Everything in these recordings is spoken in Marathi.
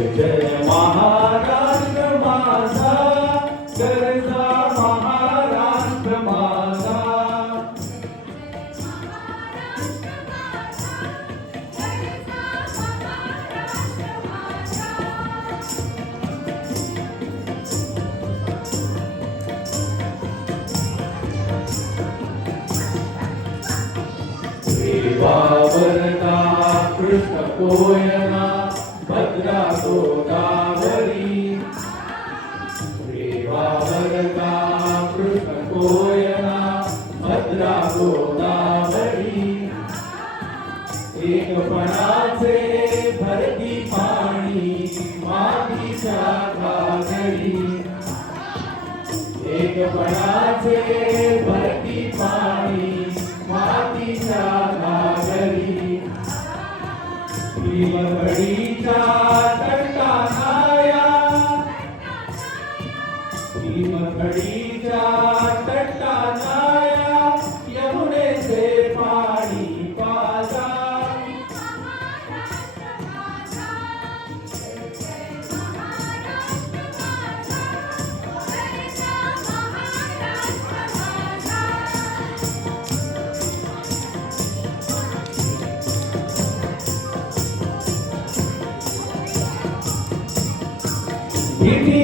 जय महाराष्ट्र माझा, गरजा महाराष्ट्र माझा. देवावरता कृष्ण कोयना भद्रा गोदावरी. देवावरता कृष्ण कोयना भद्रा गोदावरी. एकपणाचे भरती पाणी मातीच्या घागरी. एकपणाचे भरती पाणी मातीच्या घागरी. भीमकडीच्या तटानाया, भीमकडीच्या तटानाया यमुनेचे पाणी पाजा.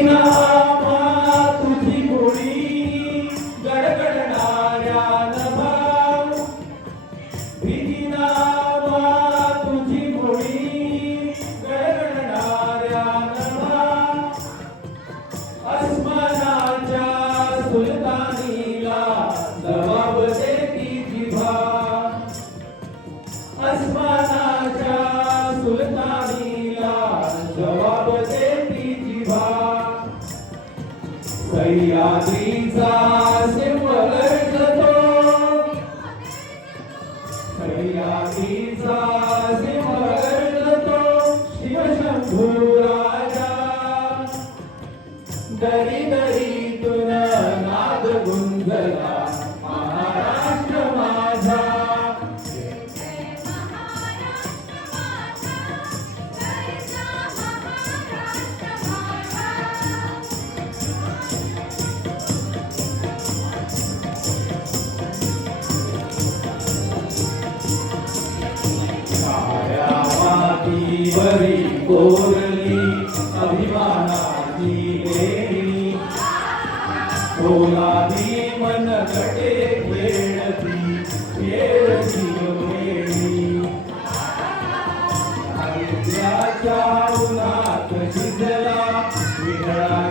नामा तुझी मुळी गडगडणाऱ्या नभा. नामा तुझी मुळी गडगडणाऱ्या नभा. अस्मानाच्या सुलतानीला जबाब देती जिभा. अस्मानाच्या सुलतानीला जबाब देती जिभा. सह्याद्रीचा सिंह गर्जतो, सह्याद्रीचा सिंह गर्जतो शिवशंभू राजा. दरी दरीतून नाद गुंजला महाराष्ट्र माझा. वरी कोरली अभिमानाची लेणी. कोलादी मनगटे खेळती खेळती वेणी. साहित्याच्या उन्हात शिजला विठळा